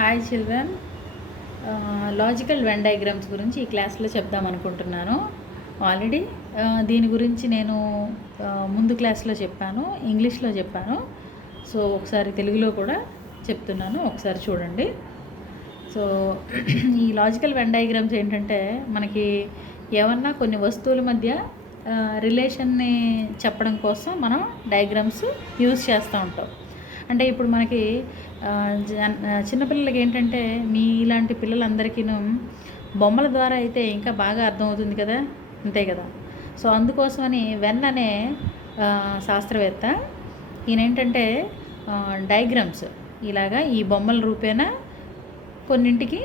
Hi children. Logical Venn diagrams గురించి ఈ క్లాస్లో చెప్దాం అనుకుంటున్నాను. ఆల్రెడీ దీని గురించి నేను ముందు క్లాస్లో చెప్పాను, ఇంగ్లీష్లో చెప్పాను. సో ఒకసారి తెలుగులో కూడా చెప్తున్నాను, ఒకసారి చూడండి. సో ఈ లాజికల్ వెన్ డయాగ్రామ్స్ ఏంటంటే మనకి ఏమన్నా కొన్ని వస్తువుల మధ్య రిలేషన్ని చెప్పడం కోసం మనం డయాగ్రామ్స్ యూజ్ చేస్తూ ఉంటాం. అంటే ఇప్పుడు మనకి చిన్నపిల్లలకి ఏంటంటే మీలాంటి పిల్లలందరికీను బొమ్మల ద్వారా అయితే ఇంకా బాగా అర్థమవుతుంది కదా, అంతే కదా. సో అందుకోసమని వెన్ అనే శాస్త్రవేత్త ఈయన ఏంటంటే డయాగ్రామ్స్ ఇలాగా ఈ బొమ్మల రూపేణా కొన్నింటికి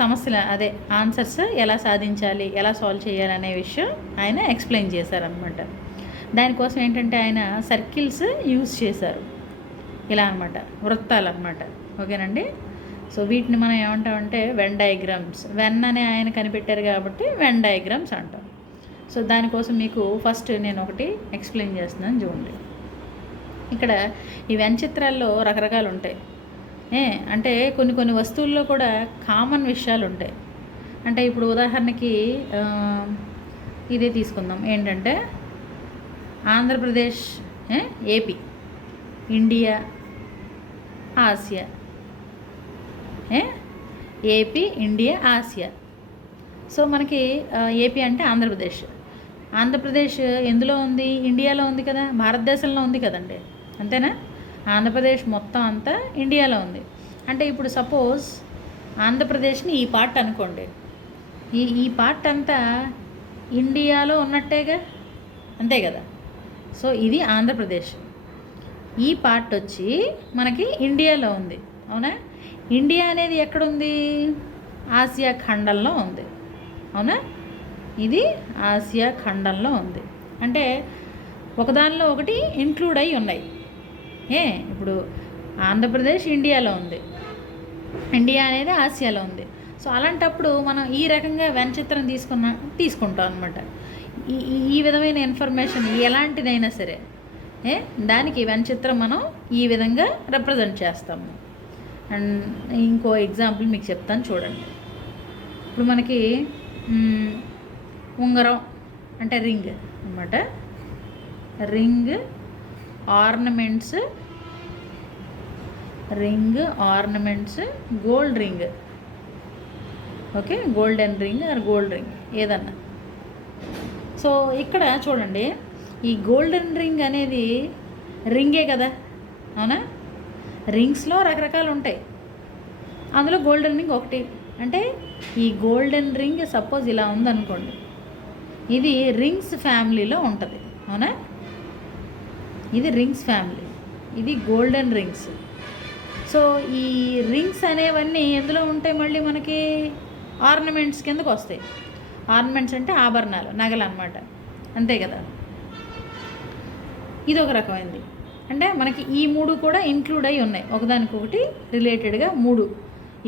సమస్యలు అదే ఆన్సర్స్ ఎలా సాధించాలి, ఎలా సాల్వ్ చేయాలి అనే విషయం ఆయన ఎక్స్ప్లెయిన్ చేశారనమాట. దానికోసం ఏంటంటే ఆయన సర్కిల్స్ యూజ్ చేశారు, ఇలా అనమాట, వృత్తాలు అనమాట. ఓకేనండి. సో వీటిని మనం ఏమంటామంటే వెన్ డయాగ్రామ్స్. వెన్ అనే ఆయన కనిపెట్టారు కాబట్టి వెన్ డయాగ్రామ్స్ అంటాం. సో దానికోసం మీకు ఫస్ట్ నేను ఒకటి ఎక్స్ప్లెయిన్ చేస్తున్నాను, చూడండి. ఇక్కడ ఈ వెన్ చిత్రాల్లో రకరకాలు ఉంటాయి. అంటే కొన్ని కొన్ని వస్తువుల్లో కూడా కామన్ విషయాలు ఉంటాయి. అంటే ఇప్పుడు ఉదాహరణకి ఇదే తీసుకుందాం. ఏంటంటే Andhra Pradesh, AP, India, Asia. AP, India, Asia. So మనకి ఏపీ అంటే ఆంధ్రప్రదేశ్. ఆంధ్రప్రదేశ్ ఎందులో ఉంది? ఇండియాలో ఉంది కదా, భారతదేశంలో ఉంది కదండి, అంతేనా? ఆంధ్రప్రదేశ్ మొత్తం అంతా ఇండియాలో ఉంది. అంటే ఇప్పుడు సపోజ్ ఆంధ్రప్రదేశ్ని ఈ పార్ట్ అనుకోండి, ఈ పార్ట్ అంతా ఇండియాలో ఉన్నట్టేగా, అంతే కదా. సో ఇది ఆంధ్రప్రదేశ్. ఈ పార్ట్ వచ్చి మనకి ఇండియాలో ఉంది, అవునా? ఇండియా అనేది ఎక్కడుంది? ఆసియా ఖండంలో ఉంది, అవునా? ఇది ఆసియా ఖండంలో ఉంది. అంటే ఒకదానిలో ఒకటి ఇంక్లూడ్ అయి ఉన్నాయి. ఇప్పుడు ఆంధ్రప్రదేశ్ ఇండియాలో ఉంది, ఇండియా అనేది ఆసియాలో ఉంది. సో అలాంటప్పుడు మనం ఈ రకంగా వెన్ చిత్రం తీసుకుంటాం అనమాట. ఈ విధమైన ఇన్ఫర్మేషన్ ఎలాంటిదైనా సరే దానికి వెన్ చిత్రం మనం ఈ విధంగా రిప్రజెంట్ చేస్తాము. అండ్ ఇంకో ఎగ్జాంపుల్ మీకు చెప్తాను, చూడండి. ఇప్పుడు మనకి ఉంగరం అంటే రింగ్ అన్నమాట. Ring ornaments, gold ring. Okay, golden ring or gold ring ఏదన్నా. సో ఇక్కడ చూడండి, ఈ గోల్డెన్ రింగ్ అనేది రింగే కదా, అవునా? రింగ్స్లో రకరకాలు ఉంటాయి, అందులో గోల్డెన్ రింగ్ ఒకటి. అంటే ఈ గోల్డెన్ రింగ్ సపోజ్ ఇలా ఉందనుకోండి, ఇది రింగ్స్ ఫ్యామిలీలో ఉంటుంది, అవునా? ఇది రింగ్స్ ఫ్యామిలీ, ఇది గోల్డెన్ రింగ్స్. సో ఈ రింగ్స్ అనేవన్నీ ఎందులో ఉంటాయి? మళ్ళీ మనకి ఆర్నమెంట్స్ కిందకు వస్తాయి. ఆర్నమెంట్స్ అంటే ఆభరణాలు, నగలు అన్నమాట, అంతే కదా. ఇది ఒక రకమైనది. అంటే మనకి ఈ మూడు కూడా ఇంక్లూడ్ అయి ఉన్నాయి, ఒకదానికొకటి రిలేటెడ్గా మూడు.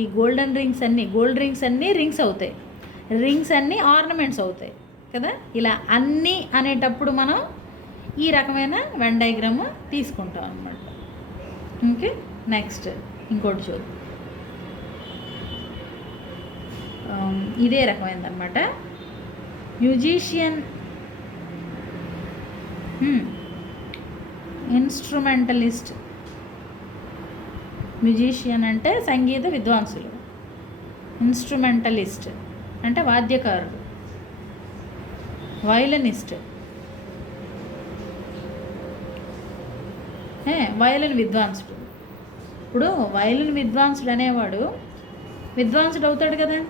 ఈ గోల్డెన్ రింగ్స్ అన్నీ, గోల్డ్ రింగ్స్ అన్నీ రింగ్స్ అవుతాయి, రింగ్స్ అన్నీ ఆర్నమెంట్స్ అవుతాయి కదా. ఇలా అన్నీ అనేటప్పుడు మనం ఈ రకమైన వెన్ డయాగ్రామ్ తీసుకుంటాం అన్నమాట. ఓకే, నెక్స్ట్ ఇంకోటి చూద్దాం. ఇదే రకమైనది అనమాట. Musician, instrumentalist. మ్యూజిషియన్ అంటే సంగీత విద్వాంసులు, ఇన్స్ట్రుమెంటలిస్ట్ అంటే వాద్యకారుడు, వయలినిస్ట్, వయలిన్ విద్వాంసుడు. ఇప్పుడు వయలిన్ విద్వాంసుడు అనేవాడు విద్వాంసుడు అవుతాడు కదా.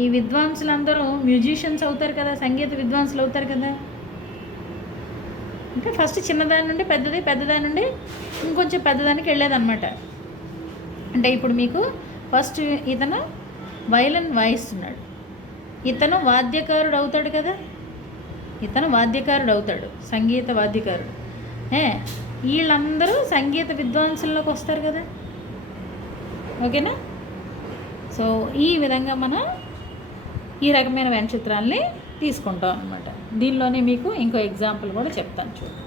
ఈ విద్వాంసులందరూ మ్యూజిషియన్స్ అవుతారు కదా, సంగీత విద్వాంసులు అవుతారు కదా. అంటే ఫస్ట్ చిన్నదాని నుండి పెద్దది, పెద్దదాని నుండి ఇంకొంచెం పెద్దదానికి వెళ్ళేదన్నమాట. అంటే ఇప్పుడు మీకు ఫస్ట్ ఇతను వయలిన్ వాయిస్తున్నాడు, ఇతను వాద్యకారుడు అవుతాడు కదా, ఇతను వాద్యకారుడు అవుతాడు, సంగీత వాద్యకారుడు. వీళ్ళందరూ సంగీత విద్వాంసుల్లోకి వస్తారు కదా, ఓకేనా. సో ఈ విధంగా మనం ఈ రకమైన వెన్ చిత్రాలని తీసుకుంటాం అన్నమాట. దీనిలోనే మీకు ఇంకో ఎగ్జాంపుల్ కూడా చెప్తాను, చూడండి.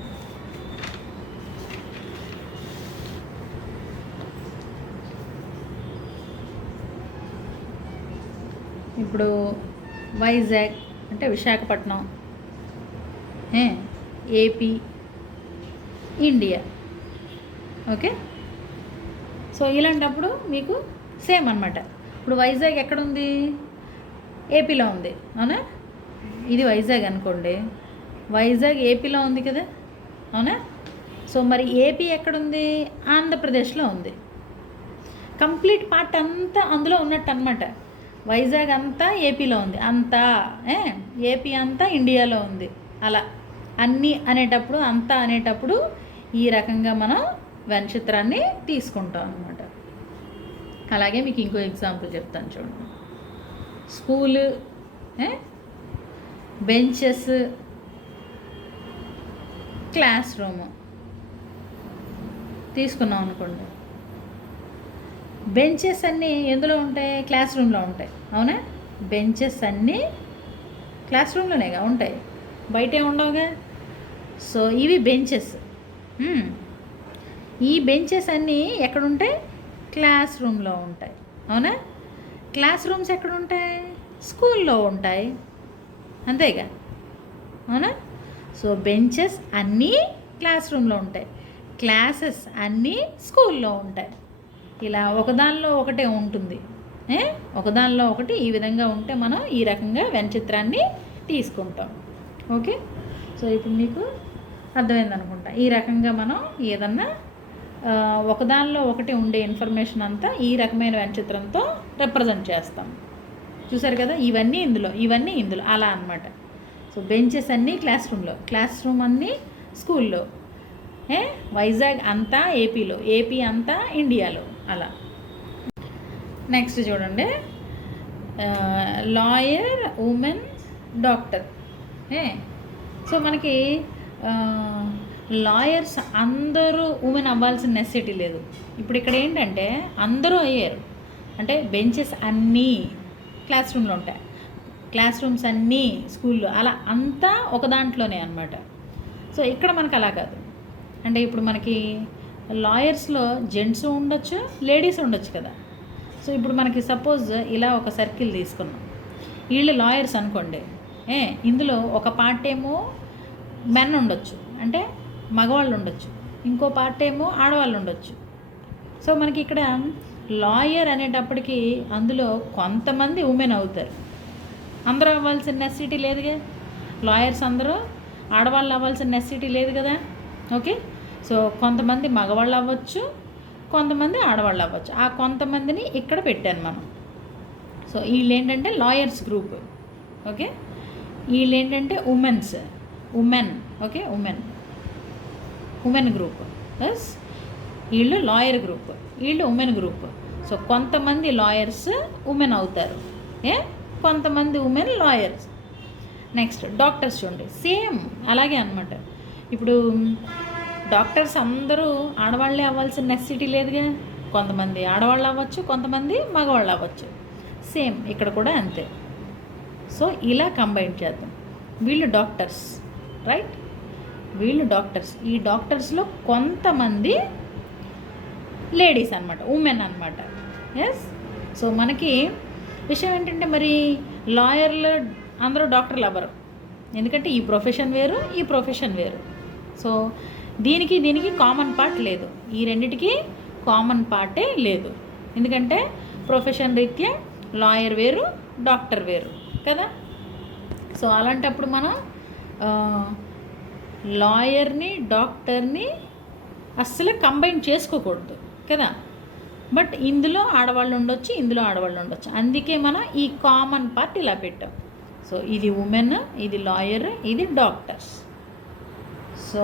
ఇప్పుడు వైజాగ్ అంటే Visakhapatnam, AP, India. Okay, so ఇలాంటప్పుడు మీకు సేమ్ అనమాట. ఇప్పుడు వైజాగ్ ఎక్కడుంది? ఏపీలో ఉంది, అవునా? ఇది వైజాగ్ అనుకోండి, వైజాగ్ ఏపీలో ఉంది కదా, అవునా? సో మరి ఏపీ ఎక్కడుంది? ఆంధ్రప్రదేశ్లో ఉంది. కంప్లీట్ పార్ట్ అంతా అందులో ఉన్నట్టు అనమాట. వైజాగ్ అంతా ఏపీలో ఉంది, అంతా ఏపీ అంతా ఇండియాలో ఉంది. అలా అన్నీ అనేటప్పుడు, అంతా అనేటప్పుడు ఈ రకంగా మనం వెనచిత్రాన్ని తీసుకుంటాం అనమాట. అలాగే మీకు ఇంకో ఎగ్జాంపుల్ చెప్తాను చూడండి. స్కూలు, బెంచెస్, క్లాస్ రూము తీసుకున్నాం అనుకోండి. బెంచెస్ అన్నీ ఎందులో ఉంటాయి? క్లాస్ రూమ్లో ఉంటాయి, అవునా? బెంచెస్ అన్నీ క్లాస్ రూమ్లోనేగా ఉంటాయి, బయటే ఉండవుగా. సో ఇవి బెంచెస్. ఈ బెంచెస్ అన్నీ ఎక్కడుంటాయి? క్లాస్ రూమ్లో ఉంటాయి, అవునా? క్లాస్ రూమ్స్ ఎక్కడ ఉంటాయి? స్కూల్లో ఉంటాయి, అంతేగా, అవునా? సో బెంచెస్ అన్నీ క్లాస్ రూమ్లో ఉంటాయి, క్లాసెస్ అన్నీ స్కూల్లో ఉంటాయి. ఇలా ఒకదానిలో ఒకటే ఉంటుంది, ఒకదానిలో ఒకటి ఈ విధంగా ఉంటే మనం ఈ రకంగా వెనచిత్రాన్ని తీసుకుంటాం. ఓకే, సో ఇప్పుడు మీకు అర్థమైంది అనుకుంటా. ఈ రకంగా మనం ఏదన్నా ఒకదానిలో ఒకటి ఉండే ఇన్ఫర్మేషన్ అంతా ఈ రకమైన వెనచిత్రంతో రిప్రజెంట్ చేస్తాం. చూసారు కదా, ఇవన్నీ ఇందులో, ఇవన్నీ ఇందులో, అలా అనమాట. సో బెంచెస్ అన్నీ క్లాస్ రూమ్లో, క్లాస్ రూమ్ అన్నీ స్కూల్లో, వైజాగ్ అంతా ఏపీలో, ఏపీ అంతా ఇండియాలో, అలా. నెక్స్ట్ చూడండి, లాయర్, ఉమెన్, డాక్టర్. సో మనకి లాయర్స్ అందరూ ఉమెన్ అవ్వాల్సిన నెసెసిటీ లేదు. ఇప్పుడు ఇక్కడ ఏంటంటే అందరూ అయ్యారు అంటే బెంచెస్ అన్నీ క్లాస్ రూమ్లో ఉంటాయి, క్లాస్ రూమ్స్ అన్నీ స్కూల్లో, అలా అంతా ఒక దాంట్లోనే అనమాట. సో ఇక్కడ మనకు అలా కాదు. అంటే ఇప్పుడు మనకి లాయర్స్లో జెంట్స్ ఉండొచ్చు, లేడీస్ ఉండొచ్చు కదా. సో ఇప్పుడు మనకి సపోజ్ ఇలా ఒక సర్కిల్ తీసుకున్నాం, వీళ్ళు లాయర్స్ అనుకోండి. ఇందులో ఒక పార్ట్ ఏమో మెన్ ఉండొచ్చు, అంటే మగవాళ్ళు ఉండొచ్చు, ఇంకో పార్ట్ ఏమో ఆడవాళ్ళు ఉండొచ్చు. సో మనకి ఇక్కడ లాయర్ అనేటప్పటికి అందులో కొంతమంది ఉమెన్ అవుతారు, అందరూ అవ్వాల్సిన నెసెసిటీ లేదుగా. లాయర్స్ అందరూ ఆడవాళ్ళు అవ్వాల్సిన నెసెసిటీ లేదు కదా. ఓకే, సో కొంతమంది మగవాళ్ళు అవ్వచ్చు, కొంతమంది ఆడవాళ్ళు అవ్వచ్చు. ఆ కొంతమందిని ఇక్కడ పెట్టాను మనం. సో వీళ్ళు ఏంటంటే లాయర్స్ గ్రూప్. ఓకే, వీళ్ళు ఏంటంటే women. Okay, women group. Plus వీళ్ళు లాయర్ గ్రూప్, వీళ్ళు ఉమెన్ గ్రూప్. సో కొంతమంది లాయర్స్ ఉమెన్ అవుతారు, కొంతమంది ఉమెన్ లాయర్స్. నెక్స్ట్ డాక్టర్స్ చూడండి, సేమ్ అలాగే అనమాట. ఇప్పుడు డాక్టర్స్ అందరూ ఆడవాళ్ళే అవ్వాల్సిన నెసెసిటీ లేదుగా. కొంతమంది ఆడవాళ్ళు అవ్వచ్చు, కొంతమంది మగవాళ్ళు అవ్వచ్చు. సేమ్ ఇక్కడ కూడా అంతే. సో ఇలా కంబైన్ చేద్దాం. వీళ్ళు డాక్టర్స్, రైట్? వీళ్ళు డాక్టర్స్. ఈ డాక్టర్స్లో కొంతమంది లేడీస్ అనమాట, ఉమెన్ అనమాట. ఎస్. సో మనకి విషయం ఏంటంటే మరి లాయర్లు అందరూ డాక్టర్లు అవ్వరు, ఎందుకంటే ఈ ప్రొఫెషన్ వేరు, ఈ ప్రొఫెషన్ వేరు. సో దీనికి కామన్ పార్ట్ లేదు, ఈ రెండిటికి కామన్ పార్టే లేదు. ఎందుకంటే ప్రొఫెషన్ రీత్యా లాయర్ వేరు, డాక్టర్ వేరు కదా. సో అలాంటప్పుడు మనం లాయర్ని, డాక్టర్ని అస్సలు కంబైన్ చేసుకోకూడదు కదా. బట్ ఇందులో ఆడవాళ్ళు ఉండొచ్చు, ఇందులో ఆడవాళ్ళు ఉండొచ్చు. అందుకే మనం ఈ కామన్ పార్ట్ ఇలా పెట్టాం. సో ఇది ఉమెన్, ఇది లాయర్, ఇది డాక్టర్స్. సో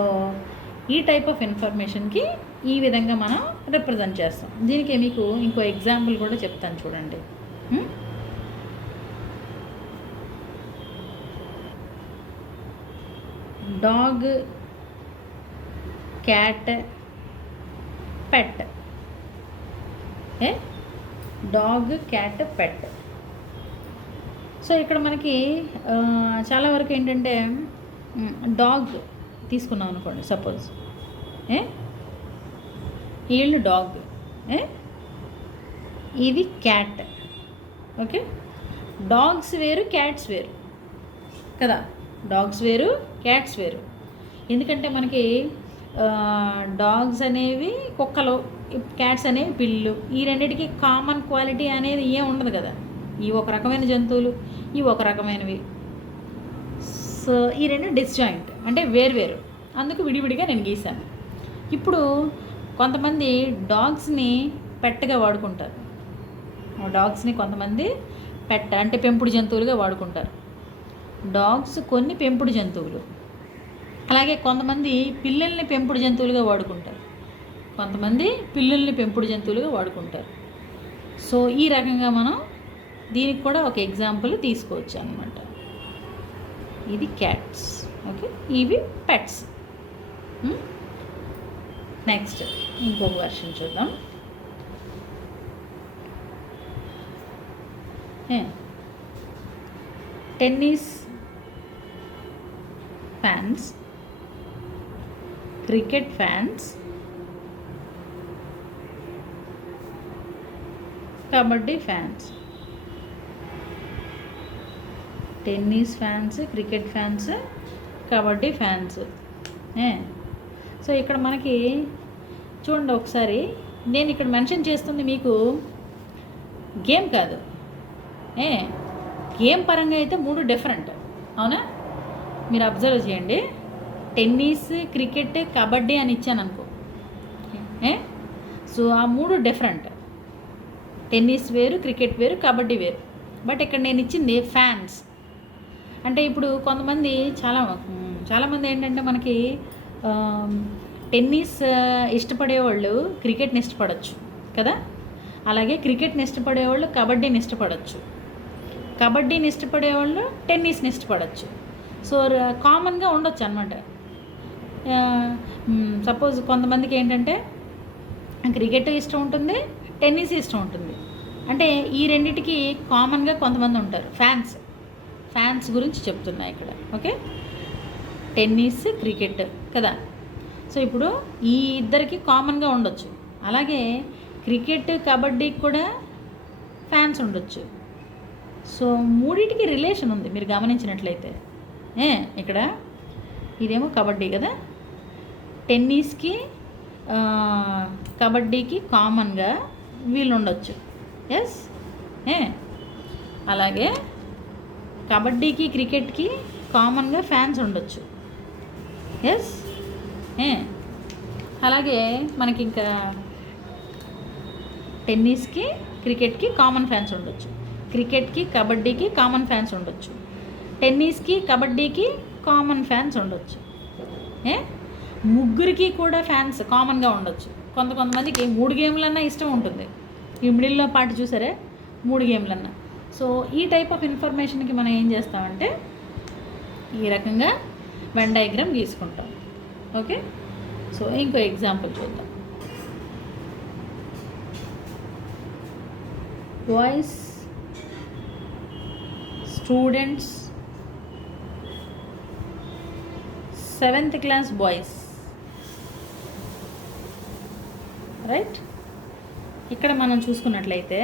ఈ టైప్ ఆఫ్ ఇన్ఫర్మేషన్కి ఈ విధంగా మనం రిప్రజెంట్ చేస్తాం. దీనికి మీకు ఇంకో ఎగ్జాంపుల్ కూడా చెప్తాను చూడండి. డాగ్, క్యాట్, పెట్. డాగ్, క్యాట్, పెట్. సో ఇక్కడ మనకి చాలా వరకు ఏంటంటే డాగ్ తీసుకున్నాం అనుకోండి సపోజ్. వీళ్ళు డాగ్, ఇది క్యాట్. ఓకే, డాగ్స్ వేరు, క్యాట్స్ వేరు కదా. డాగ్స్ వేరు, క్యాట్స్ వేరు. ఎందుకంటే మనకి డాగ్స్ అనేవి కుక్కలు, క్యాట్స్ అనేవి పిల్లులు. ఈ రెండింటికి కామన్ క్వాలిటీ అనేది ఏం ఉండదు కదా. ఇవి ఒక రకమైన జంతువులు, ఇవి ఒక రకమైనవి. సో ఈ రెండు డిస్జాయింట్ అంటే వేరు, అందుకు విడివిడిగా నేను గీసాను. ఇప్పుడు కొంతమంది డాగ్స్ని పెట్టుగా వాడుకుంటారు. డాగ్స్ని కొంతమంది పెట్ అంటే పెంపుడు జంతువులుగా వాడుకుంటారు. డాగ్స్ కొన్ని పెంపుడు జంతువులు. అలాగే కొంతమంది పిల్లల్ని పెంపుడు జంతువులుగా వాడుకుంటారు. సో ఈ రకంగా మనం దీనికి కూడా ఒక ఎగ్జాంపుల్ తీసుకోవచ్చు అన్నమాట. ఇది క్యాట్స్, ఓకే. ఇవి పెట్స్. నెక్స్ట్ ఇంకొక వర్షన్ చూద్దాం. Tennis fans, cricket fans, kabaddi fans. Tennis fans, cricket fans, kabaddi fans. So ఇక్కడ మనకి చూడండి ఒకసారి, నేను ఇక్కడ మెన్షన్ చేస్తుంది మీకు గేమ్ కాదు. గేమ్ పరంగా అయితే మూడు డిఫరెంట్, అవునా? మీరు అబ్జర్వ్ చేయండి. టెన్నిస్, క్రికెట్, కబడ్డీ అని ఇచ్చాను అనుకో. సో ఆ మూడు డిఫరెంట్. టెన్నిస్ వేరు, క్రికెట్ వేరు, కబడ్డీ వేరు. బట్ ఇక్కడ నేను ఇచ్చింది ఫ్యాన్స్. అంటే ఇప్పుడు కొంతమంది చాలామంది ఏంటంటే మనకి టెన్నిస్ ఇష్టపడేవాళ్ళు క్రికెట్ని ఇష్టపడవచ్చు కదా. అలాగే క్రికెట్ని ఇష్టపడేవాళ్ళు కబడ్డీని ఇష్టపడవచ్చు, కబడ్డీని ఇష్టపడేవాళ్ళు టెన్నిస్ని ఇష్టపడవచ్చు. సో కామన్గా ఉండొచ్చు అనమాట. సపోజ్ కొంతమందికి ఏంటంటే క్రికెట్ ఇష్టం ఉంటుంది, టెన్నిస్ ఇష్టం ఉంటుంది. అంటే ఈ రెండిటికి కామన్గా కొంతమంది ఉంటారు. ఫ్యాన్స్ గురించి చెప్తున్నా ఇక్కడ, ఓకే. టెన్నిస్, క్రికెట్ కదా. సో ఇప్పుడు ఈ ఇద్దరికి కామన్గా ఉండొచ్చు. అలాగే క్రికెట్, కబడ్డీకి కూడా ఫ్యాన్స్ ఉండొచ్చు. సో మూడింటికి రిలేషన్ ఉంది మీరు గమనించినట్లయితే. ఇక్కడ ఇదేమో కబడ్డీ కదా. టెన్నిస్కి కబడ్డీకి కామన్గా వీళ్ళు ఉండొచ్చు. ఎస్. అలాగే కబడ్డీకి క్రికెట్కి కామన్గా ఫ్యాన్స్ ఉండొచ్చు. ఎస్. అలాగే మనకి ఇంకా టెన్నిస్కి క్రికెట్కి కామన్ ఫ్యాన్స్ ఉండొచ్చు, క్రికెట్కి కబడ్డీకి కామన్ ఫ్యాన్స్ ఉండొచ్చు, టెన్నిస్కి కబడ్డీకి కామన్ ఫ్యాన్స్ ఉండొచ్చు. ముగ్గురికి కూడా ఫ్యాన్స్ కామన్గా ఉండొచ్చు. కొంతమందికి 3 గేమ్లన్నా ఇష్టం ఉంటుంది. ఈ మిడిల్లో పార్ట్ చూసారే, 3 గేమ్లన్నా. సో ఈ టైప్ ఆఫ్ ఇన్ఫర్మేషన్కి మనం ఏం చేస్తామంటే ఈ రకంగా వెన్ డయాగ్రామ్ గీసుకుంటాం, ఓకే. సో ఇంకో ఎగ్జాంపుల్ చూద్దాం. Boys, students, 7th class boys, right. ఇక్కడ మనం చూసుకున్నట్లయితే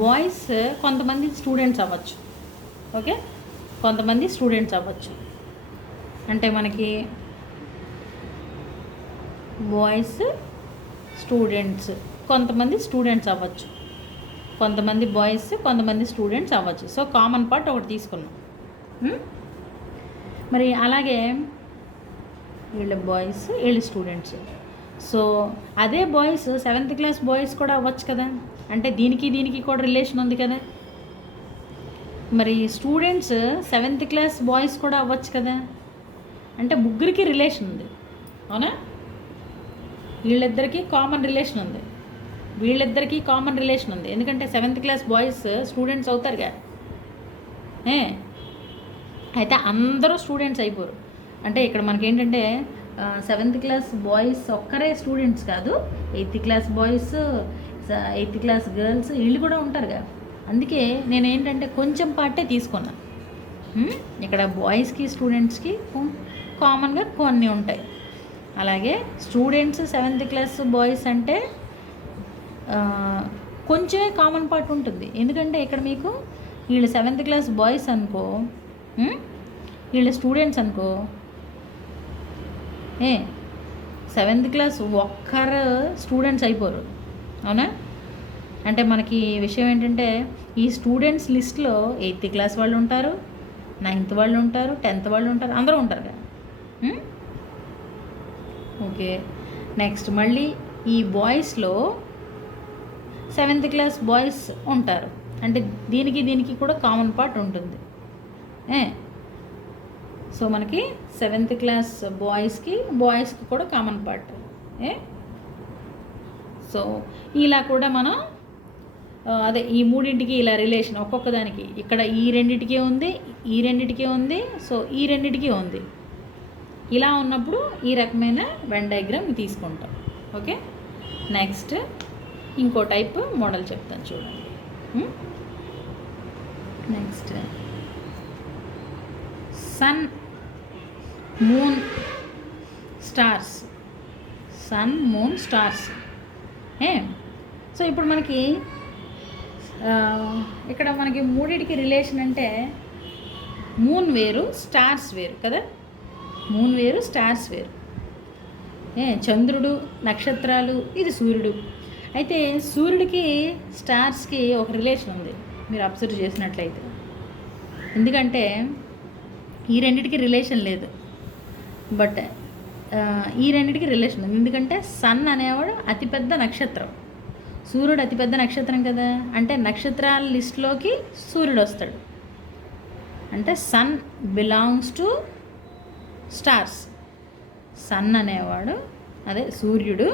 బాయ్స్ కొంతమంది స్టూడెంట్స్ అవ్వచ్చు, ఓకే. కొంతమంది స్టూడెంట్స్ అవ్వచ్చు. అంటే మనకి బాయ్స్, స్టూడెంట్స్, కొంతమంది స్టూడెంట్స్ అవ్వచ్చు, కొంతమంది బాయ్స్, కొంతమంది స్టూడెంట్స్ అవ్వచ్చు. సో కామన్ పార్ట్ ఒకటి తీసుకున్నాం. మరి అలాగే వీళ్ళ బాయ్స్, వీళ్ళు స్టూడెంట్స్. సో అదే బాయ్స్ 7th క్లాస్ బాయ్స్ కూడా అవ్వచ్చు కదా. అంటే దీనికి కూడా రిలేషన్ ఉంది కదా. మరి స్టూడెంట్స్ 7th క్లాస్ బాయ్స్ కూడా అవ్వచ్చు కదా. అంటే ముగ్గురికి రిలేషన్ ఉంది, అవునా. వీళ్ళిద్దరికీ కామన్ రిలేషన్ ఉంది, వీళ్ళిద్దరికీ కామన్ రిలేషన్ ఉంది. ఎందుకంటే 7th క్లాస్ బాయ్స్ స్టూడెంట్స్ అవుతారుగా. అయితే అందరూ స్టూడెంట్స్ అయిపోరు. అంటే ఇక్కడ మనకేంటంటే 7th క్లాస్ బాయ్స్ ఒక్కరే స్టూడెంట్స్ కాదు, 8th class boys, 8th class girls వీళ్ళు కూడా ఉంటారుగా. అందుకే నేను ఏంటంటే కొంచెం పార్టే తీసుకున్నా. ఇక్కడ బాయ్స్కి స్టూడెంట్స్కి కామన్గా కొన్ని ఉంటాయి. అలాగే స్టూడెంట్స్ 7th క్లాస్ బాయ్స్ అంటే కొంచెమే కామన్ పార్ట్ ఉంటుంది. ఎందుకంటే ఇక్కడ మీకు వీళ్ళు 7th క్లాస్ బాయ్స్ అనుకో, వీళ్ళ స్టూడెంట్స్ అనుకో, 7th క్లాస్ ఒక్కరు స్టూడెంట్స్ అయిపోరు, అవునా? అంటే మనకి విషయం ఏంటంటే ఈ స్టూడెంట్స్ లిస్ట్లో 8th క్లాస్ వాళ్ళు ఉంటారు, 9th వాళ్ళు ఉంటారు, 10th వాళ్ళు ఉంటారు, అందరూ ఉంటారు కదా. ఓకే, నెక్స్ట్ మళ్ళీ ఈ బాయ్స్లో 7th క్లాస్ బాయ్స్ ఉంటారు. అంటే దీనికి కూడా కామన్ పార్ట్ ఉంటుంది. సో మనకి 7th క్లాస్ బాయ్స్కి కూడా కామన్ పార్ట్. సో ఇలా కూడా మనం అదే ఈ మూడింటికి ఇలా రిలేషన్ ఒక్కొక్క దానికి ఇక్కడ ఈ రెండిటికి ఉంది, ఈ రెండిటికి ఉంది, సో ఈ రెండిటికి ఉంది. ఇలా ఉన్నప్పుడు ఈ రకమైన వెన్ డయాగ్రామ్ తీసుకుంటాం. ఓకే, నెక్స్ట్ ఇంకో టైప్ మోడల్ చెప్తాను చూడండి. Next sun, moon, stars. Sun, moon, stars. So ఇప్పుడు మనకి ఇక్కడ మనకి మూడిటికి రిలేషన్ అంటే మూన్ వేరు, స్టార్స్ వేరు కదా. మూన్ వేరు, స్టార్స్ వేరు. చంద్రుడు, నక్షత్రాలు, ఇది సూర్యుడు. అయితే సూర్యుడికి స్టార్స్కి ఒక రిలేషన్ ఉంది మీరు అబ్జర్వ్ చేసినట్లయితే. ఎందుకంటే ఈ రెండిటికి రిలేషన్ లేదు, బట్ ఈ రెండిటికి రిలేషన్ ఉంది. ఎందుకంటే సన్ అనేవాడు అతిపెద్ద నక్షత్రం, సూర్యుడు అతిపెద్ద నక్షత్రం కదా. అంటే నక్షత్రాల లిస్టులోకి సూర్యుడు వస్తాడు. అంటే sun belongs to stars. Sun అనేవాడు అదే సూర్యుడు,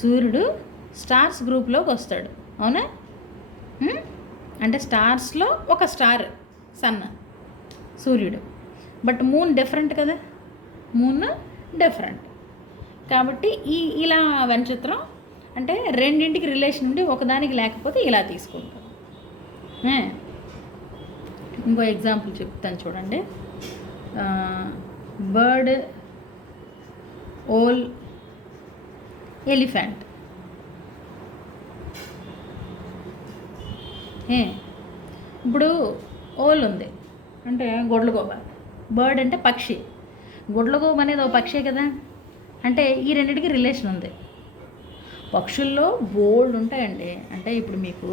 సూర్యుడు స్టార్స్ గ్రూప్లోకి వస్తాడు, అవునా? అంటే స్టార్స్లో ఒక స్టార్ సన్, సూర్యుడు. బట్ మూన్ డిఫరెంట్ కదా, మూన్ డిఫరెంట్. కాబట్టి ఇలా నక్షత్రం అంటే రెండింటికి రిలేషన్ ఉండి ఒకదానికి లేకపోతే ఇలా తీసుకుంటాం. ఇంకో ఎగ్జాంపుల్ చెప్తాను చూడండి. Bird, owl, elephant. ఇప్పుడు ఓల్ ఉంది అంటే గొడ్లగోబ. బర్డ్ అంటే పక్షి, గొడ్లగోబ అనేది ఒక పక్షే కదా. అంటే ఈ రెండింటికి రిలేషన్ ఉంది. పక్షుల్లో బోల్డ్ ఉంటాయండి. అంటే ఇప్పుడు మీకు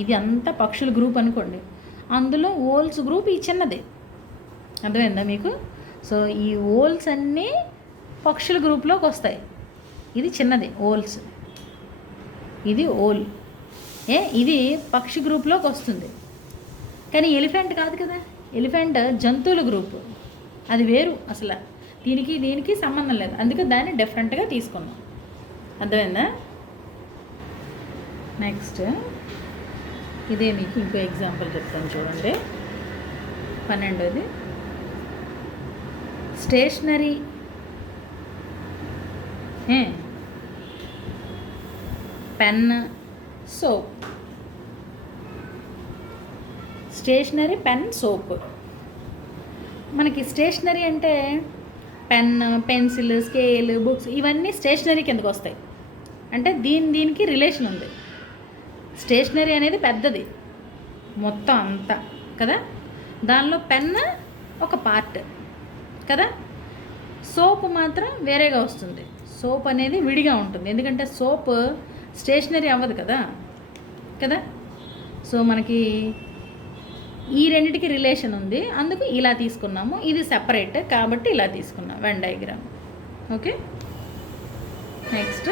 ఇది అంతా పక్షుల గ్రూప్ అనుకోండి, అందులో ఓల్స్ గ్రూప్ ఈ చిన్నది, అర్థమైందా మీకు? సో ఈ ఓల్స్ అన్నీ పక్షుల గ్రూప్లోకి వస్తాయి. ఇది చిన్నది ఓల్స్, ఇది ఓల్, ఇది పక్షి గ్రూప్లోకి వస్తుంది. కానీ ఎలిఫెంట్ కాదు కదా, ఎలిఫెంట్ జంతువుల గ్రూపు, అది వేరు అసలు. దీనికి సంబంధం లేదు, అందుకే దాన్ని డిఫరెంట్గా తీసుకున్నాం. అర్థమైందా? నెక్స్ట్ ఇదే మీకు ఇంకో ఎగ్జాంపుల్ చెప్తాను చూడండి. 12ది stationery, pen, soap. Stationery, pen, soap. మనకి స్టేషనరీ అంటే పెన్, పెన్సిల్, స్కేల్, బుక్స్ ఇవన్నీ స్టేషనరీ కిందకు వస్తాయి. అంటే దీనికి రిలేషన్ ఉంది. స్టేషనరీ అనేది పెద్దది మొత్తం అంతా కదా, దానిలో పెన్ ఒక పార్ట్ కదా. సోప్ మాత్రం వేరేగా వస్తుంది. సోప్ అనేది విడిగా ఉంటుంది, ఎందుకంటే సోప్ స్టేషనరీ అవ్వదు కదా. సో మనకి ఈ రెండిటికి రిలేషన్ ఉంది, అందుకు ఇలా తీసుకున్నాము. ఇది సెపరేట్ కాబట్టి ఇలా తీసుకున్నాం వెన్ డయాగ్రామ్. ఓకే, నెక్స్ట్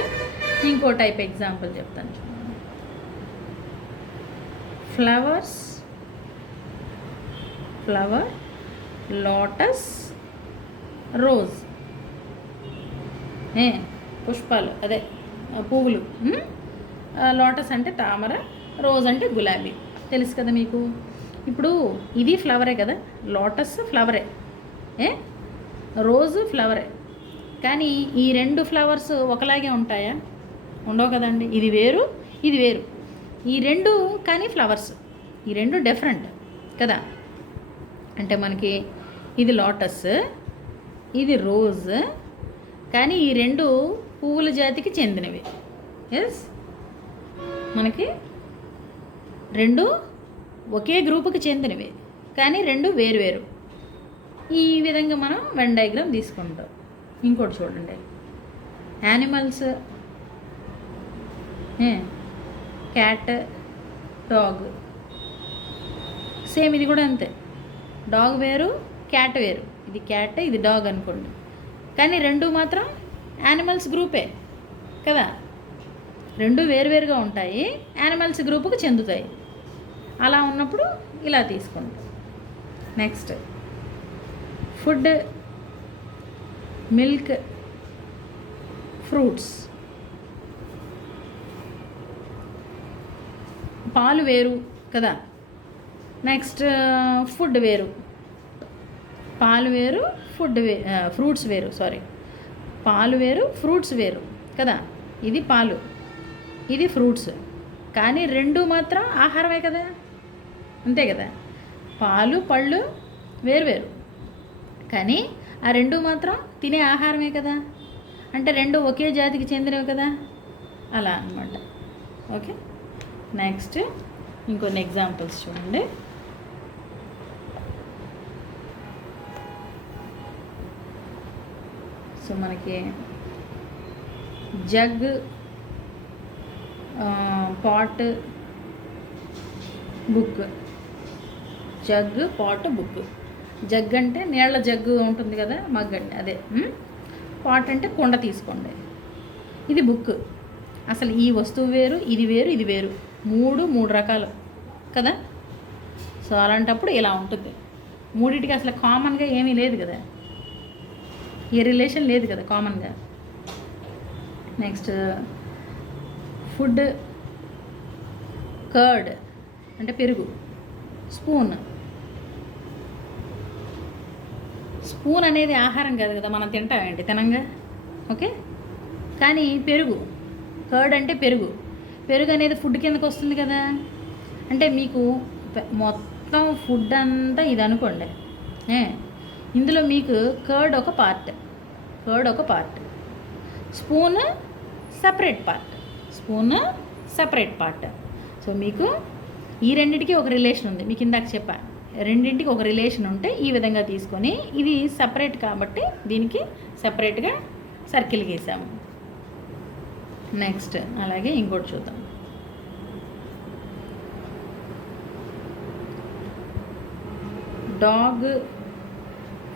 ఇంకో టైప్ ఎగ్జాంపుల్ చెప్తాను చూడండి. Flowers, flower, lotus, rose. పుష్పాలు అదే పువ్వులు. లోటస్ అంటే తామర, రోజ్ అంటే గులాబీ, తెలుసు కదా మీకు. ఇప్పుడు ఇది ఫ్లవరే కదా, లోటస్ ఫ్లవరే, రోజు ఫ్లవరే. కానీ ఈ రెండు ఫ్లవర్స్ ఒకలాగే ఉంటాయా? ఉండవు కదండి. ఇది వేరు, ఇది వేరు. ఈ రెండు కానీ ఫ్లవర్స్, ఈ రెండు డిఫరెంట్ కదా. అంటే మనకి ఇది లోటస్, ఇది రోజ్, కానీ ఈ రెండు పువ్వుల జాతికి చెందినవి. ఎస్, మనకి రెండు ఒకే గ్రూపుకి చెందినవి, కానీ రెండు వేరు. ఈ విధంగా మనం వెన్ డయాగ్రామ్ తీసుకుంటాం. ఇంకోటి చూడండి, యానిమల్స్, క్యాట్, డాగ్. సేమ్ ఇది కూడా అంతే. డాగ్ వేరు, క్యాట్ వేరు. ఇది క్యాట్, ఇది డాగ్ అనుకోండి, కానీ రెండు మాత్రం యానిమల్స్ గ్రూపే కదా. రెండు వేరువేరుగా ఉంటాయి, యానిమల్స్ గ్రూపుకు చెందుతాయి. అలా ఉన్నప్పుడు ఇలా తీసుకుంటాం. Next food, milk, fruits. పాలు వేరు కదా. నెక్స్ట్ ఫుడ్ వేరు, పాలు వేరు, ఫ్రూట్స్ వేరు. పాలు వేరు, ఫ్రూట్స్ వేరు కదా. ఇది పాలు, ఇది ఫ్రూట్స్, కానీ రెండు మాత్రం ఆహారమే కదా, అంతే కదా. పాలు, పళ్ళు వేరు, కానీ ఆ రెండు మాత్రం తినే ఆహారమే కదా. అంటే రెండు ఒకే జాతికి చెందినవి కదా, అలా అన్నమాట. ఓకే, నెక్స్ట్ ఇంకొన్ని ఎగ్జాంపుల్స్ చూడండి. సో మనకి jug, pot, book. Jug, pot, book. Jug అంటే నీళ్ళ జగ్గు ఉంటుంది కదా, మగ్ అంటే అదే. పాట్ అంటే కుండ తీసుకోండి. ఇది బుక్. అసలు ఈ వస్తువు వేరు, ఇది వేరు, ఇది వేరు. మూడు రకాలు కదా. సో అలాంటప్పుడు ఇలా ఉంటుంది. మూడింటికి అసలు కామన్గా ఏమీ లేదు కదా, ఏ రిలేషన్ లేదు కదా కామన్గా. నెక్స్ట్ ఫుడ్, కర్డ్ అంటే పెరుగు, స్పూన్. స్పూన్ అనేది ఆహారం కాదు కదా, మనం తింటామేంటి, తినంగా. ఓకే, కానీ పెరుగు, కర్డ్ అంటే పెరుగు. పెరుగు అనేది ఫుడ్ కిందకు వస్తుంది కదా. అంటే మీకు మొత్తం ఫుడ్ అంతా ఇది అనుకోండి. ఇందులో మీకు కర్డ్ ఒక part, spoon separate part. So మీకు ఈ రెండింటికి ఒక రిలేషన్ ఉంది. మీకు ఇందాక చెప్పా, రెండింటికి ఒక రిలేషన్ ఉంటే ఈ విధంగా తీసుకొని, ఇది సపరేట్ కాబట్టి దీనికి సపరేట్గా సర్కిల్ గీసాము. నెక్స్ట్ అలాగే ఇంకోటి చూద్దాం. Dog,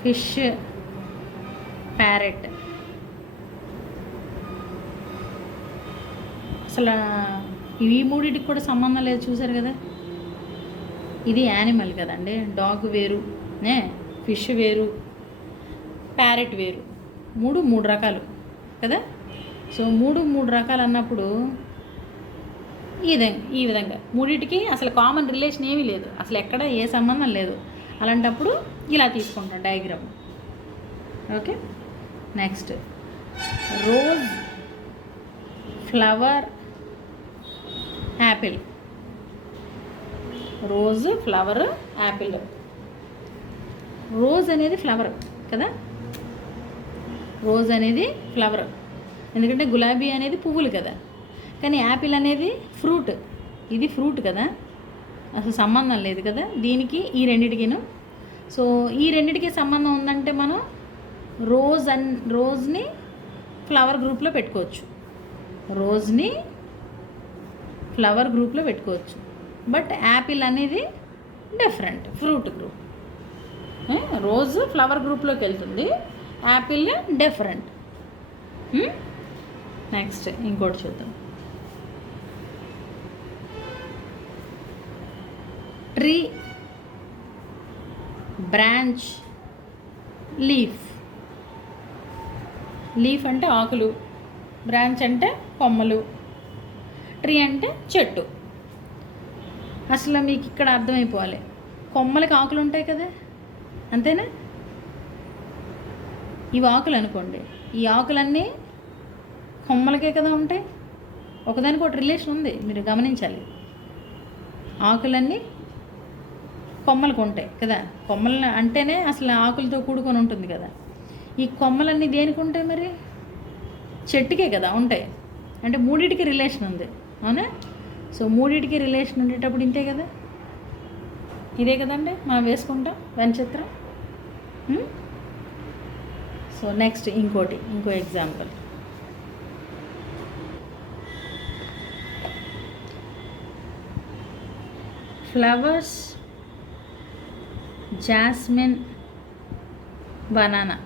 fish, parrot. అసలు ఈ మూడింటికి కూడా సంబంధం లేదు, చూసారు కదా. ఇది యానిమల్ కదండి. డాగ్ వేరు, ఫిష్ వేరు, ప్యారెట్ వేరు. మూడు రకాలు కదా. సో మూడు రకాలు అన్నప్పుడు ఈ విధంగా మూడింటికి అసలు కామన్ రిలేషన్ ఏమీ లేదు, అసలు ఎక్కడ ఏ సంబంధం లేదు. అలాంటప్పుడు ఇలా తీసుకుంటాం diagram. Okay, next rose, flower, Apple. Rose, flower, Apple. Rose అనేది ఫ్లవర్ కదా, రోజ్ అనేది ఫ్లవర్, ఎందుకంటే గులాబీ అనేది పువ్వులు కదా. కానీ యాపిల్ అనేది ఫ్రూట్, ఇది ఫ్రూట్ కదా, అసలు సంబంధం లేదు కదా దీనికి ఈ రెండిటికిను. సో ఈ రెండిటికి సంబంధం ఉందంటే మనం రోజ్ని ఫ్లవర్ గ్రూప్లో పెట్టుకోవచ్చు, బట్ యాపిల్ అనేది different, fruit group. Rose flower గ్రూప్లోకి వెళ్తుంది, యాపిల్ డిఫరెంట్. నెక్స్ట్ ఇంకోటి చూద్దాం. Tree, branch, leaf. లీఫ్ అంటే ఆకులు, బ్రాంచ్ అంటే కొమ్మలు, ట్రీ అంటే చెట్టు. అసలు మీకు ఇక్కడ అర్థమైపోవాలి, కొమ్మలకి ఆకులు ఉంటాయి కదా, అంతేనా. ఇవి ఆకులు అనుకోండి, ఈ ఆకులన్నీ కొమ్మలకే కదా ఉంటాయి. ఒకదానికి ఒక రిలేషన్ ఉంది, మీరు గమనించాలి. ఆకులన్నీ కొమ్మలకు ఉంటాయి కదా, కొమ్మలు అంటేనే అసలు ఆకులతో కూడుకొని ఉంటుంది కదా. ఈ కొమ్మలన్నీ దేనికి ఉంటాయి మరి, చెట్టుకే కదా ఉంటాయి. అంటే మూడింటికి రిలేషన్ ఉంది. అవునా? సో మూడింటికి రిలేషన్ ఉండేటప్పుడు ఇంతే కదా, ఇదే కదండి మనం వేసుకుంటాం వెనచిత్రం. సో నెక్స్ట్ ఇంకో example. Flowers, jasmine, banana.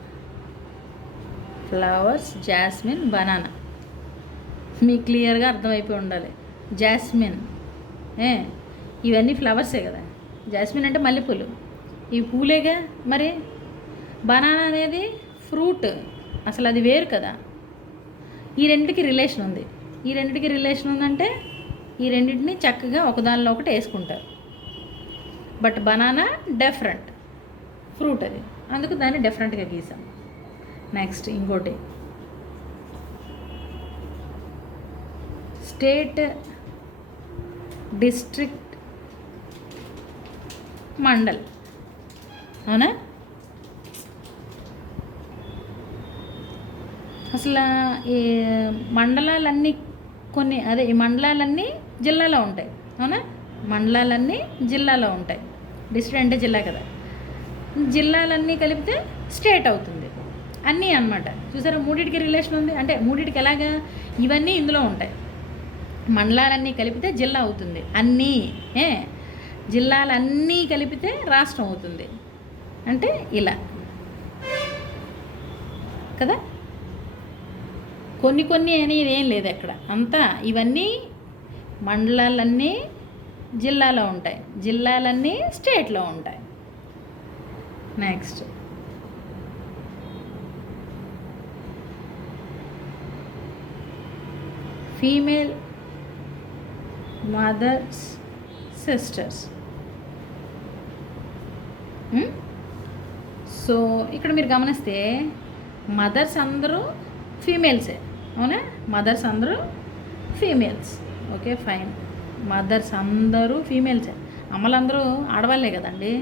Flowers, jasmine, banana. మీకు క్లియర్గా అర్థమైపోయి ఉండాలి. జాస్మిన్ ఇవన్నీ ఫ్లవర్సే కదా. జాస్మిన్ అంటే మల్లెపూలు, ఇవి పూలేగా. మరి బనానా అనేది ఫ్రూట్, అసలు అది వేరు కదా. ఈ రెండింటికి రిలేషన్ ఉంది. ఈ రెండింటికి రిలేషన్ ఉందంటే ఈ రెండింటిని చక్కగా ఒకదానిలో ఒకటి వేసుకుంటారు. బట్ బనానా డిఫరెంట్ ఫ్రూట్, అది అందుకు దాన్ని డిఫరెంట్గా గీసాం. నెక్స్ట్ ఇంకోటి, స్టేట్, డిస్ట్రిక్ట్, మండల్. అవునా? అసలు ఈ మండలాలన్నీ ఈ మండలాలన్నీ జిల్లాలో ఉంటాయి. అవునా? మండలాలన్నీ జిల్లాలో ఉంటాయి. డిస్ట్రిక్ట్ అంటే జిల్లా కదా. జిల్లాలన్నీ కలిపితే స్టేట్ అవుతుంది. అన్నీ అన్నమాట. చూసారా, మూడింటికి రిలేషన్ ఉంది. అంటే మూడింటికి ఎలాగా, ఇవన్నీ ఇందులో ఉంటాయి. మండలాలన్నీ కలిపితే జిల్లా అవుతుంది. అన్నీ జిల్లాలన్నీ కలిపితే రాష్ట్రం అవుతుంది. అంటే ఇలా కదా. కొన్ని అనేది ఏం లేదు అక్కడ, అంతా ఇవన్నీ మండలాలన్నీ జిల్లాలో ఉంటాయి, జిల్లాలన్నీ స్టేట్లో ఉంటాయి. Next female, mothers, sisters. So ఇక్కడ మీరు గమనిస్తే మదర్స్ అందరూ ఫీమేల్సే. అవునా? మదర్స్ అందరూ ఫీమేల్స్. Okay fine. మదర్స్ అందరూ ఫీమేల్సే. అమ్మలందరూ ఆడవాళ్ళే కదండి.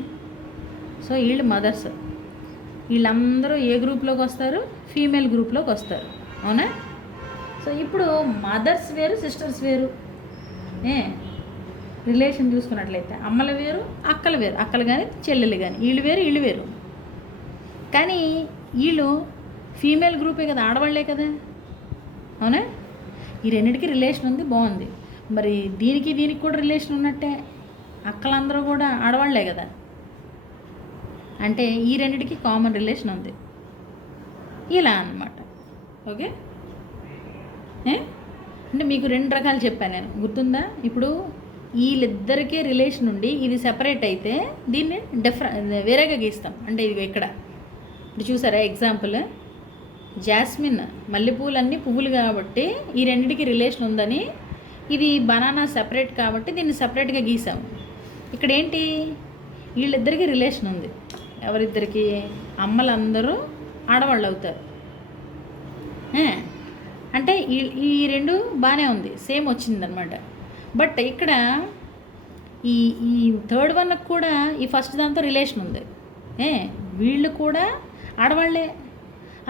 సో వీళ్ళు మదర్స్. వీళ్ళందరూ ఏ గ్రూప్లోకి వస్తారు? ఫీమేల్ గ్రూప్లోకి వస్తారు. అవునా? సో ఇప్పుడు మదర్స్ వేరు, సిస్టర్స్ వేరు. రిలేషన్ చూసుకున్నట్లయితే అమ్మలు వేరు, అక్కలు వేరు. అక్కలు కానీ చెల్లెలు కానీ వీళ్ళు వేరు, వీళ్ళు వేరు. కానీ వీళ్ళు ఫీమేల్ గ్రూపే కదా, ఆడవాళ్లే కదా. అవునా? ఈ రెండింటికి రిలేషన్ ఉంది, బాగుంది. మరి దీనికి కూడా రిలేషన్ ఉన్నట్టే. అక్కలందరూ కూడా ఆడవాళ్లే కదా. అంటే ఈ రెండింటికి కామన్ రిలేషన్ ఉంది. ఇలా అన్నమాట. ఓకే, అంటే మీకు రెండు రకాలు చెప్పాను నేను, గుర్తుందా? ఇప్పుడు వీళ్ళిద్దరికీ రిలేషన్ ఉండి ఇది సెపరేట్ అయితే దీన్ని వేరేగా గీస్తాం. అంటే ఇది ఇక్కడ ఇప్పుడు చూసారా ఎగ్జాంపుల్, జాస్మిన్ మల్లెపూలన్నీ పువ్వులు కాబట్టి ఈ రెండింటికి రిలేషన్ ఉందని, ఇది బనానా సెపరేట్ కాబట్టి దీన్ని సెపరేట్గా గీసాము. ఇక్కడ ఏంటి, వీళ్ళిద్దరికీ రిలేషన్ ఉంది. ఎవరిద్దరికి? అమ్మలందరూ ఆడవాళ్ళు అవుతారు. అంటే ఈ రెండు బాగానే ఉంది, సేమ్ వచ్చిందనమాట. బట్ ఇక్కడ ఈ థర్డ్ వన్కి కూడా ఈ ఫస్ట్ దాంతో రిలేషన్ ఉంది. వీళ్ళు కూడా ఆడవాళ్ళే.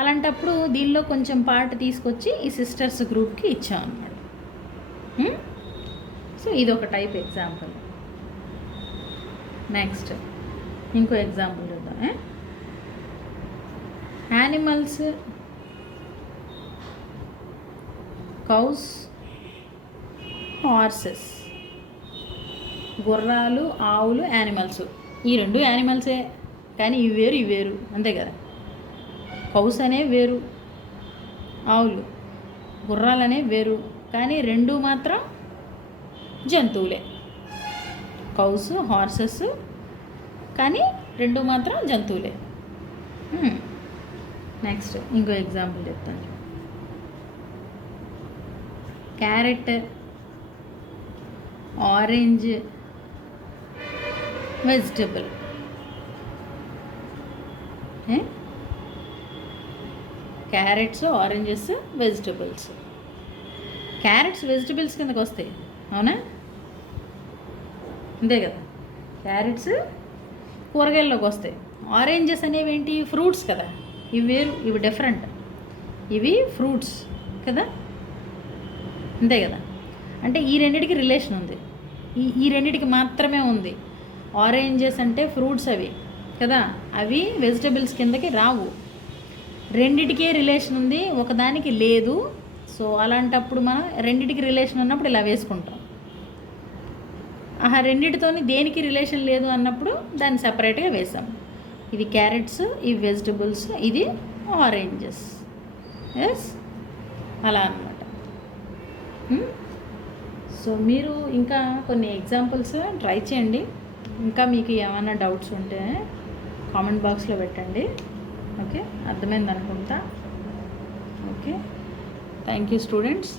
అలాంటప్పుడు దీనిలో కొంచెం పార్ట్ తీసుకొచ్చి ఈ సిస్టర్స్ గ్రూప్కి ఇచ్చామన్నమాట. సో ఇది ఒక టైప్ ఎగ్జాంపుల్. నెక్స్ట్ ఇంకో ఎగ్జాంపుల్ చూద్దాం. Animals, cows, horses. గుర్రాలు, ఆవులు యానిమల్స్. ఈ రెండు యానిమల్సే, కానీ ఇవి వేరు, ఇవి వేరు, అంతే కదా. కౌస్ అనే వేరు, ఆవులు, గుర్రాలు అనే వేరు, కానీ రెండు మాత్రం జంతువులే. కౌస్, హార్సెస్, కానీ రెండు మాత్రం జంతువులే. నెక్స్ట్ ఇంకో ఎగ్జాంపుల్ చెప్తాను. Carrot, orange, vegetable. Carrots, oranges, vegetables. Carrots vegetables కిందకు వస్తాయి. అవునా? అంతే కదా. క్యారెట్స్ కూరగాయల్లోకి వస్తాయి. ఆరెంజెస్ అనేవి ఏంటి? ఫ్రూట్స్ కదా. ఇవి వేరు, ఇవి డిఫరెంట్. ఇవి ఫ్రూట్స్ కదా, అంతే కదా. అంటే ఈ రెండిటికి రిలేషన్ ఉంది, ఈ రెండిటికి మాత్రమే ఉంది. ఆరెంజెస్ అంటే ఫ్రూట్స్ అవి కదా, అవి వెజిటబుల్స్ కిందకి రావు. రెండిటికే రిలేషన్ ఉంది, ఒకదానికి లేదు. సో అలాంటప్పుడు మనం రెండిటికి రిలేషన్ ఉన్నప్పుడు ఇలా వేసుకుంటాం. ఆహా రెండిటితోని దేనికి రిలేషన్ లేదు అన్నప్పుడు దాన్ని సపరేట్గా వేసాం. ఇవి క్యారెట్స్, ఇవి వెజిటబుల్స్, ఇది ఆరెంజెస్. ఎస్, అలా అన్నమాట. సో మీరు ఇంకా కొన్ని ఎగ్జాంపుల్స్ ట్రై చేయండి. ఇంకా మీకు ఏమైనా డౌట్స్ ఉంటే కామెంట్ బాక్స్లో పెట్టండి. ఓకే, అర్థమైంది అనుకుంటా. Okay, thank you students.